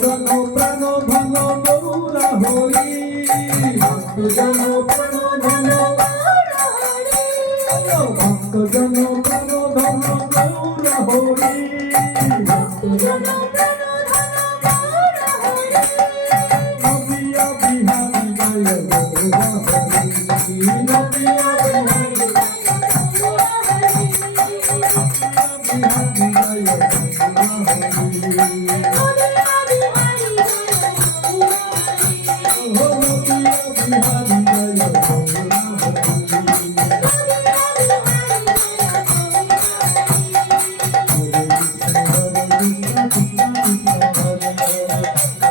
জন প্রাণ ধন গৌরা হরি ভক্ত জন প্রাণ ধন ভক্ত জন প্রাণ ধন গৌরা হরি ভক্ত জন নদিয়া বিহারী জয় গৌরা হরি নদিয়া বিহারী জয় Hare